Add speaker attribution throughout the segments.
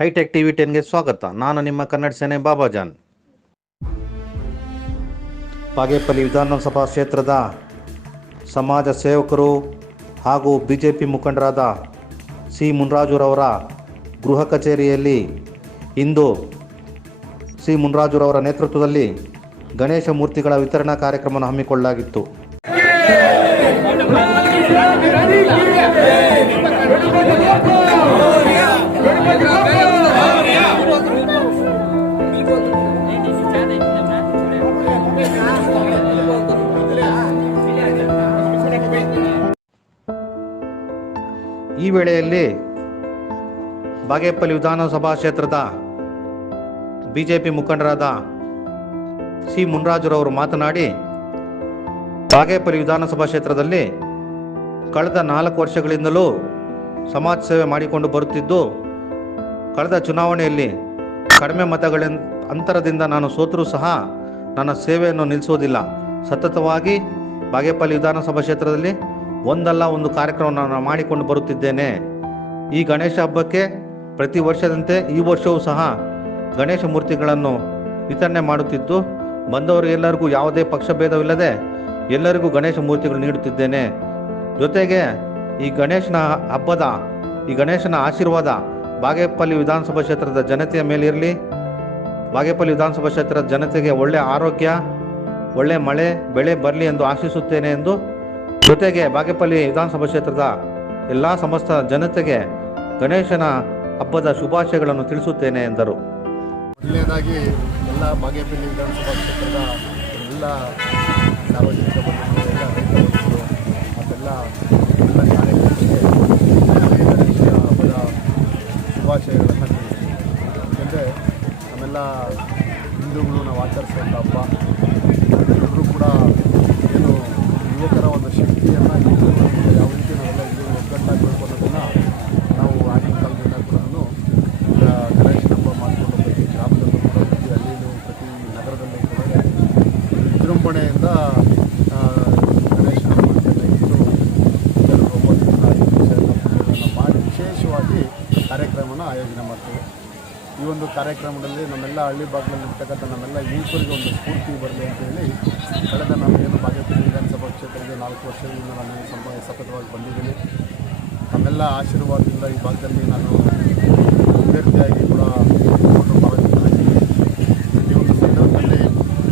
Speaker 1: High tech TV ಟೆನ್ಗೆ ಸ್ವಾಗತ. ನಾನು ನಿಮ್ಮ ಕನ್ನಡ ಸೇನೆ ಬಾಬಾಜಾನ್ ಬಾಗೇಪಲ್ಲಿ ವಿಧಾನಸಭಾ ಕ್ಷೇತ್ರದ ಸಮಾಜ ಸೇವಕರು ಹಾಗೂ ಬಿ ಜೆ ಪಿ ಮುಖಂಡರಾದ ಸಿ ಮುನ್ರಾಜುರವರ ಗೃಹ ಕಚೇರಿಯಲ್ಲಿ ಇಂದು ಸಿ ಮುನ್ರಾಜುರವರ ನೇತೃತ್ವದಲ್ಲಿ ಗಣೇಶ ಮೂರ್ತಿಗಳ ವಿತರಣಾ ಕಾರ್ಯಕ್ರಮವನ್ನು ಹಮ್ಮಿಕೊಳ್ಳಲಾಗಿತ್ತು. ಈ ವೇಳೆಯಲ್ಲಿ ಬಾಗೇಪಲ್ಲಿ ವಿಧಾನಸಭಾ ಕ್ಷೇತ್ರದ ಬಿಜೆಪಿ ಮುಖಂಡರಾದ ಸಿ ಮುನ್ರಾಜುರವರು ಮಾತನಾಡಿ, ಬಾಗೇಪಲ್ಲಿ ವಿಧಾನಸಭಾ ಕ್ಷೇತ್ರದಲ್ಲಿ ಕಳೆದ ನಾಲ್ಕು ವರ್ಷಗಳಿಂದಲೂ ಸಮಾಜ ಸೇವೆ ಮಾಡಿಕೊಂಡು ಬರುತ್ತಿದ್ದು, ಕಳೆದ ಚುನಾವಣೆಯಲ್ಲಿ ಕಡಿಮೆ ಮತಗಳ ಅಂತರದಿಂದ ನಾನು ಸೋತರೂ ಸಹ ನನ್ನ ಸೇವೆಯನ್ನು ನಿಲ್ಲಿಸುವುದಿಲ್ಲ. ಸತತವಾಗಿ ಬಾಗೇಪಲ್ಲಿ ವಿಧಾನಸಭಾ ಕ್ಷೇತ್ರದಲ್ಲಿ ಒಂದಲ್ಲ ಒಂದು ಕಾರ್ಯಕ್ರಮವನ್ನು ನಾನು ಮಾಡಿಕೊಂಡು ಬರುತ್ತಿದ್ದೇನೆ. ಈ ಗಣೇಶ ಹಬ್ಬಕ್ಕೆ ಪ್ರತಿ ವರ್ಷದಂತೆ ಈ ವರ್ಷವೂ ಸಹ ಗಣೇಶ ಮೂರ್ತಿಗಳನ್ನು ವಿತರಣೆ ಮಾಡುತ್ತಿದ್ದು ಬಂದವರಿಗೆಲ್ಲರಿಗೂ ಯಾವುದೇ ಪಕ್ಷಭೇದವಿಲ್ಲದೆ ಎಲ್ಲರಿಗೂ ಗಣೇಶ ಮೂರ್ತಿಗಳು ನೀಡುತ್ತಿದ್ದೇನೆ. ಜೊತೆಗೆ ಈ ಗಣೇಶನ ಹಬ್ಬದ, ಈ ಗಣೇಶನ ಆಶೀರ್ವಾದ ಬಾಗೇಪಲ್ಲಿ ವಿಧಾನಸಭಾ ಕ್ಷೇತ್ರದ ಜನತೆಯ ಮೇಲಿರಲಿ ಬಾಗೇಪಲ್ಲಿ ವಿಧಾನಸಭಾ ಕ್ಷೇತ್ರದ ಜನತೆಗೆ ಒಳ್ಳೆಯ ಆರೋಗ್ಯ, ಒಳ್ಳೆ ಮಳೆ, ಬೆಳೆ ಬರಲಿ ಎಂದು ಆಶಿಸುತ್ತೇನೆ ಎಂದು ಜೊತೆಗೆ ಬಾಗೇಪಲ್ಲಿ ವಿಧಾನಸಭಾ ಕ್ಷೇತ್ರದ ಎಲ್ಲ ಸಮಸ್ತ ಜನತೆಗೆ ಗಣೇಶನ ಹಬ್ಬದ ಶುಭಾಶಯಗಳನ್ನು ತಿಳಿಸುತ್ತೇನೆ ಎಂದರು.
Speaker 2: ಮೊದಲನೇದಾಗಿ ಎಲ್ಲ ಬಾಗೇಪಲ್ಲಿ ವಿಧಾನಸಭಾ ಕ್ಷೇತ್ರದ ಎಲ್ಲ ಸಾರ್ವಜನಿಕ ಹಬ್ಬದ ಶುಭಾಶಯಗಳನ್ನು ತಿಳಿಸ್ತೀವಿ ಯಾಕೆಂದರೆ ನಮ್ಮೆಲ್ಲ ಹಿಂದೂಗಳು ನಾವು ಆಚರಿಸುವಂಥ ಹಬ್ಬ, ಎಲ್ಲರೂ ಕೂಡ ಏನು ಯುವಕರ ಒಂದು ಶಕ್ತಿಯನ್ನು ಯುವಕರು ಯಾವ ರೀತಿ ನಾವೆಲ್ಲ ಹಿಂದೂಗಳು ಒಗ್ಗಟ್ಟಾಗಬೇಕು ಅನ್ನೋದನ್ನು ನಾವು ಆಗಿನ ಕಾಲದಿಂದ ಕೂಡ ಈಗ ಗಣೇಶನ ಹಬ್ಬ ಮಾಡಿಕೊಂಡು ಪ್ರತಿ ಗ್ರಾಮದಲ್ಲೂ ಕೂಡ ಪ್ರತಿ ಹಳ್ಳಿಯಲ್ಲೂ ಪ್ರತಿ ನಗರದಲ್ಲೂ ಕೂಡ ಮಾಡಿ ವಿಶೇಷವಾಗಿ ಕಾರ್ಯಕ್ರಮನ ಆಯೋಜನೆ ಮಾಡ್ತೀವಿ. ಈ ಒಂದು ಕಾರ್ಯಕ್ರಮದಲ್ಲಿ ನಮ್ಮೆಲ್ಲ ಹಳ್ಳಿ ಭಾಗದಲ್ಲಿ ಇರ್ತಕ್ಕಂಥ ನಮ್ಮೆಲ್ಲ ಯುವಕರಿಗೆ ಒಂದು ಸ್ಫೂರ್ತಿ ಬರಲಿ ಅಂತೇಳಿ ಕಳೆದ ನಾನು ಏನು ಬಾಗೇಪಲ್ಲಿ ವಿಧಾನಸಭಾ ಕ್ಷೇತ್ರಕ್ಕೆ ನಾಲ್ಕು ವರ್ಷದಿಂದ ನಾನು ಸಂಪ ಸತತವಾಗಿ ಬಂದಿದ್ದೀನಿ. ನಮ್ಮೆಲ್ಲ ಆಶೀರ್ವಾದದಿಂದ ಈ ಭಾಗದಲ್ಲಿ ನಾನು ಅಭ್ಯರ್ಥಿಯಾಗಿ ಕೂಡ ಈ ಒಂದು ಸಂದರ್ಭದಲ್ಲಿ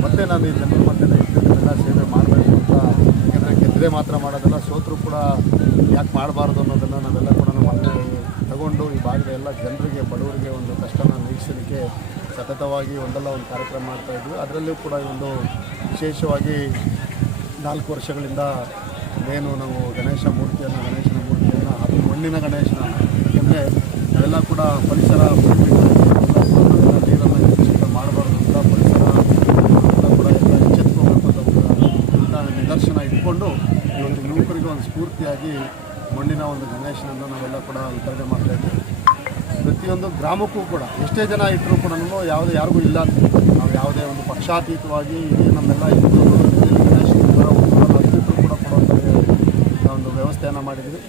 Speaker 2: ಮತ್ತೆ ನಾನು ಈ ಜನರ ಮಧ್ಯೆ ಇದ್ದಕ್ಕೆಲ್ಲ ಸೇವೆ ಮಾಡಬೇಕು ಅಂತ ಯಾಕೆಂದರೆ ಗೆದ್ದರೆ ಮಾತ್ರ ಮಾಡೋದಲ್ಲ, ಸೋತರು ಕೂಡ ಯಾಕೆ ಮಾಡಬಾರ್ದು ಅನ್ನೋದನ್ನು ನಾವೆಲ್ಲ ಕೂಡ ಮನಸ್ಸು ತಗೊಂಡು ಈ ಭಾಗದ ಎಲ್ಲ ಜನರಿಗೆ, ಬಡವರಿಗೆ ಒಂದು ಕಷ್ಟನ ನೀಗಿಸಲಿಕ್ಕೆ ಸತತವಾಗಿ ಒಂದಲ್ಲ ಒಂದು ಕಾರ್ಯಕ್ರಮ ಮಾಡ್ತಾ ಇದ್ವಿ. ಅದರಲ್ಲೂ ಕೂಡ ಒಂದು ವಿಶೇಷವಾಗಿ ನಾಲ್ಕು ವರ್ಷಗಳಿಂದ ಏನು ನಾವು ಗಣೇಶ ಮೂರ್ತಿಯನ್ನು, ಗಣೇಶನ ಮೂರ್ತಿಯನ್ನು ಅದು ಮಣ್ಣಿನ ಗಣೇಶನ ಯಾಕೆಂದರೆ ನಾವೆಲ್ಲ ಕೂಡ ಪರಿಸರ ನಾವೆಲ್ಲ ನೀರನ್ನು ಹೆಚ್ಚಿಗೆ ಮಾಡಬಾರ್ದು ಅಂತ ಪರಿಸರ ಎಲ್ಲ ಕೂಡ ಎಲ್ಲ ಎಚ್ಚೆತ್ಕೋಬೇಕು ಅಂತ ಒಂದು ನಿದರ್ಶನ ಇಟ್ಕೊಂಡು ಈ ಒಂದು ಸ್ಫೂರ್ತಿಯಾಗಿ ಮಣ್ಣಿನ ಒಂದು ಗಣೇಶನನ್ನು ನಾವೆಲ್ಲ ಕೂಡ ವಿತರಣೆ ಮಾಡ್ತಾ ಇದ್ದೀವಿ. ಪ್ರತಿಯೊಂದು ಗ್ರಾಮಕ್ಕೂ ಕೂಡ, ಎಷ್ಟೇ ಜನ ಇಟ್ಟರೂ ಕೂಡ ಯಾವುದೇ ಯಾರಿಗೂ ಇಲ್ಲ ನಾವು ಯಾವುದೇ ಒಂದು ಪಕ್ಷಾತೀತವಾಗಿ ನಮ್ಮೆಲ್ಲ ಗಣೇಶ ಕೂಡ ಕೊಡುವಂಥ ಒಂದು ವ್ಯವಸ್ಥೆಯನ್ನು ಮಾಡಿದ್ದೀವಿ.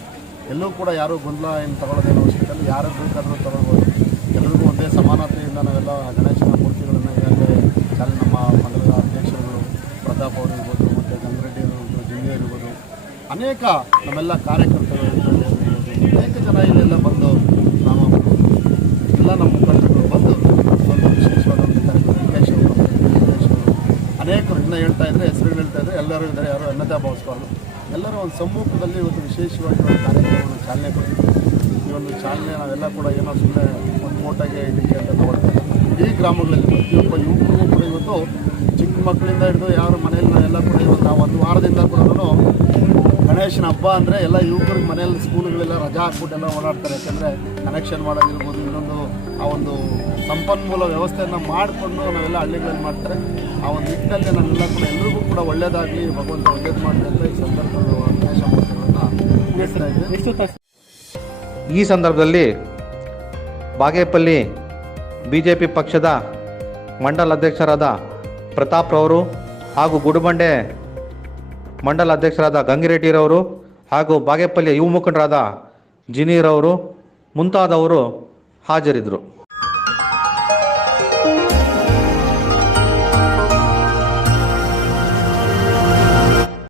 Speaker 2: ಎಲ್ಲೂ ಕೂಡ ಯಾರೂ ಗೊಂದಲ ಏನು ತಗೊಳ್ಳೋದೇನು ಅವಶ್ಯಕತೆ ಯಾರು ಬೇಕಾದರೂ ತಗೊಳ್ಬೋದು. ಎಲ್ಲರಿಗೂ ಒಂದೇ ಸಮಾನತೆಯಿಂದ ನಾವೆಲ್ಲ ಗಣೇಶನ ಅನೇಕ ನಮ್ಮೆಲ್ಲ ಕಾರ್ಯಕರ್ತರು ಅನೇಕ ಜನ ಇಲ್ಲೆಲ್ಲ ಬಂದು ನಾವು ಎಲ್ಲ ನಮ್ಮ ಮುಖಂಡರು ಬಂದು ಒಂದು ವಿಶೇಷವಾದ ಒಂದು ಕಾರ್ಯಕ್ರಮ ವೆಂಕಟೇಶ್ ಅವರು ಅನೇಕರು ಇನ್ನೂ ಹೇಳ್ತಾ ಇದ್ದರೆ ಹೆಸರುಗಳು ಹೇಳ್ತಾ ಇದ್ದರೆ ಎಲ್ಲರೂ ಇದ್ದಾರೆ, ಯಾರು ಅನ್ನತಾ ಭಾವಿಸ್ಬಾರ್ದು ಎಲ್ಲರೂ ಒಂದು ಸಮ್ಮುಖದಲ್ಲಿ ಇವತ್ತು ವಿಶೇಷವಾಗಿ ಒಂದು ಕಾರ್ಯಕ್ರಮವನ್ನು ಚಾಲನೆ ಕೊಟ್ಟಿದ್ದೀವಿ ಈ ಒಂದು ಚಾಲನೆ ನಾವೆಲ್ಲ ಕೂಡ ಏನೋ ಸುಮ್ಮನೆ ಒಂದು ಮೋಟಾಗೆ ಇದಕ್ಕೆ ಅಂತ ತಗೊಳ್ತಾ ಈ ಗ್ರಾಮಗಳಲ್ಲಿ ಪ್ರತಿಯೊಬ್ಬ ಯುವಕರಿಗೂ ಕೂಡ ಇವತ್ತು ಚಿಕ್ಕ ಮಕ್ಕಳಿಂದ ಹಿಡಿದು ಯಾರು ಮನೆಯಲ್ಲಿ ಎಲ್ಲ ಕೂಡ ಇವತ್ತು ನಾವು ಒಂದು ವಾರದಿಂದ ಕೂಡ ಗಣೇಶನ ಹಬ್ಬ ಅಂದರೆ ಎಲ್ಲ ಯುವಕರಿಗೆ ಮನೆಯಲ್ಲಿ ಸ್ಕೂಲ್ಗಳೆಲ್ಲ ರಜಾ ಹಾಕ್ಬಿಟ್ಟೆಲ್ಲ ಓಡಾಡ್ತಾರೆ. ಯಾಕಂದರೆ ಕನೆಕ್ಷನ್ ಮಾಡೋದಿರ್ಬೋದು, ಇನ್ನೊಂದು ಆ ಒಂದು ಸಂಪನ್ಮೂಲ ವ್ಯವಸ್ಥೆಯನ್ನು ಮಾಡಿಕೊಂಡು ನಾವೆಲ್ಲ ಹಳ್ಳಿಗಳಲ್ಲಿ ಮಾಡ್ತಾರೆ. ಆ ಒಂದು ನಿಟ್ಟಿನಲ್ಲಿ ನಾನೆಲ್ಲ ಕೂಡ ಎಲ್ರಿಗೂ ಕೂಡ ಒಳ್ಳೆಯದಾಗಲಿ ಭಗವಂತ ಒಳ್ಳೇದು ಅಂತ ಈ ಸಂದರ್ಭದಲ್ಲಿ ಗಣೇಶ ಮೂರ್ತಿಗಳನ್ನು
Speaker 1: ಈ ಸಂದರ್ಭದಲ್ಲಿ ಬಾಗೇಪಲ್ಲಿ ಬಿ ಜೆ ಪಿ ಪಕ್ಷದ ಮಂಡಲ ಅಧ್ಯಕ್ಷರಾದ ಪ್ರತಾಪ್ ರವರು ಹಾಗೂ ಗುಡುಬಂಡೆ ಮಂಡಲ ಅಧ್ಯಕ್ಷರಾದ ಗಂಗಿರೆಡ್ಡಿರವರು ಹಾಗೂ ಬಾಗೇಪಲ್ಲಿಯ ಯುವ ಮುಖಂಡರಾದ ಜಿನೀರವರು ಮುಂತಾದವರು ಹಾಜರಿದ್ದರು.